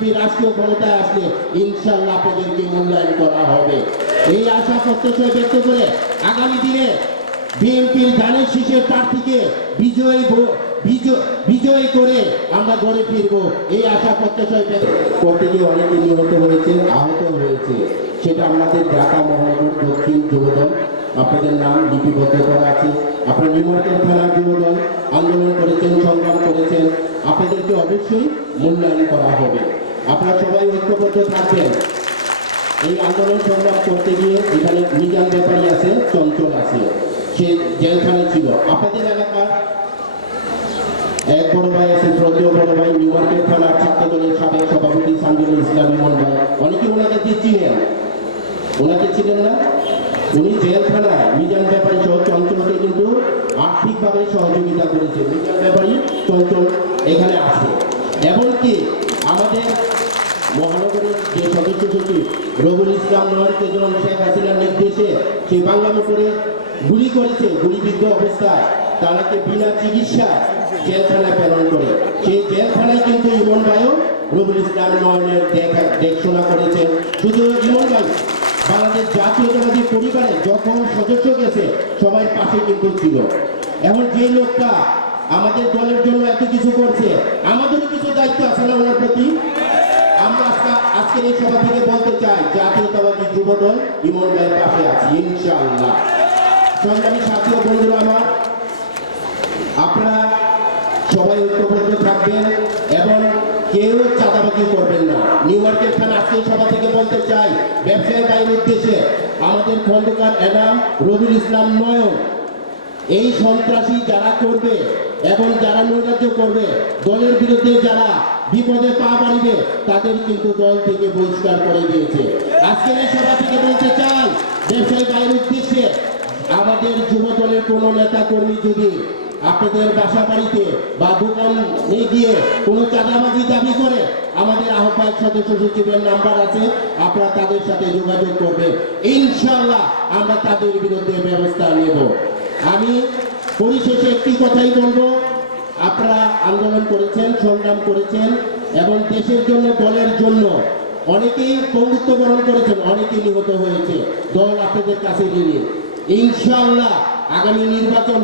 BNP রাষ্ট্রীয় ক্ষমতায় আসলে ইনশাল্লাহ আপনাদেরকে মূল্যায়ন করা হবে। এই আশা প্রত্যাশা ব্যক্ত করে আগামী দিনে বিএনপির ধানের শীষের প্রার্থীকে বিজয়ী বিজয়ী করে আমরা গড়ে ফিরব। এই আশা অনেকে নিহত হয়েছে, আহত হয়েছে। সেটা আমাদের ঢাকা মহানগর দক্ষিণ যুবদল আপনাদের নাম লিপিবদ্ধ করা আছে। আপনার নিমন্ত্রণ থানার যুবদল আন্দোলন করেছেন, সংগ্রাম করেছেন। আপনাদেরকে অবশ্যই মূল্যায়ন করা হবে। আপনারা সবাই ঐক্যবদ্ধ থাকবেন। এই আন্দোলন সংগ্রাম করতে গিয়ে এখানে মিজান ব্যাপারী আছে, চঞ্চল আছে। সে জেলখানায় ছিল। আপনাদের এলাকার এক বড় ভাই আছে, শ্রদ্ধেয় বড় ভাই নিউ মার্কেট থানার ছাত্র দলের সাবেক সভাপতি সানজুল ইসলাম ইমন ভাই। অনেকে ওনাকে দিয়ে চিনেন? ওনাকে ছিলেন না? উনি জেলখানায়, মিজান ব্যাপারী সহ চঞ্চলকে কিন্তু আর্থিকভাবে সহযোগিতা করেছে। মিজান ব্যাপারী, চঞ্চল এখানে আছে। এমনকি রবুল ইসলাম নোয়ারকে যখন শেখ হাসিনার নির্দেশে সে বাংলা করে গুলি করেছে, গুলিবিদ্ধ অবস্থায় তারাকে বিনা চিকিৎসা জেলখানায় প্রেরণ করে? সেই জেলখানায় কিন্তু ইমন ভাইও রবুল ইসলাম নয়নের দেখা, দেখশোনা করেছেন শুধু ইমন ভাই, বাংলাদেশ জাতীয়তাবাদী পরিবারে যখন সদস্য গেছে, সবাই পাশে কিন্তু ছিল। এখন যে লোকটা আমাদের দলের জন্য এত কিছু করছে, আমাদেরও কিছু দায়িত্ব আছে না ওনার প্রতি? আমরা আজকে আজকের এই সভা থেকে চাই জাতীয়তাবাদী ইমন ভাইয়ের পাশে আছি, ইনশাআল্লাহ। সংগ্রামী বন্ধুরা আমার, আপনারা সবাই ঐক্যবদ্ধ থাকবেন এবং কেউ চাঁদাবাজি করবেন না। নিউ মার্কেট খান আজকে সভা থেকে বলতে চাই, ব্যবসায়ী বাইরের উদ্দেশ্যে আমাদের খন্দকার এনাম রবিউল ইসলাম নয় এই সন্ত্রাসী যারা করবে এবং যারা নৈরাজ্য করবে, দলের বিরুদ্ধে যারা বিপদে পা বাড়িবে, তাদের কিন্তু দল থেকে বহিষ্কার করে দিয়েছে। আজকে এই সভা থেকে বলতে চাই, ব্যবসায়ী বাইরের উদ্দেশ্যে আমাদের যুব দলের কোনো নেতা কর্মী যদি আপনাদের বাসা বাড়িতে বা দোকান গিয়ে কোনো চাঁদাবাজি দাবি করে, আমাদের আহ্বায়ক সদস্য সচিবের নাম্বার আছে, আপনারা তাদের সাথে যোগাযোগ করবেন। ইনশাল্লাহ আমরা তাদের বিরুদ্ধে ব্যবস্থা নেব। আমি পরিশেষে একটি কথাই বলব আপনারা আন্দোলন করেছেন, সংগ্রাম করেছেন এবং দেশের জন্য, দলের জন্য অনেকেই পঙ্গুত্ব গ্রহণ করেছেন, অনেকেই নিহত হয়েছে। দল আপনাদের কাছে গিয়ে ইনশাল্লাহ আগামী নির্বাচন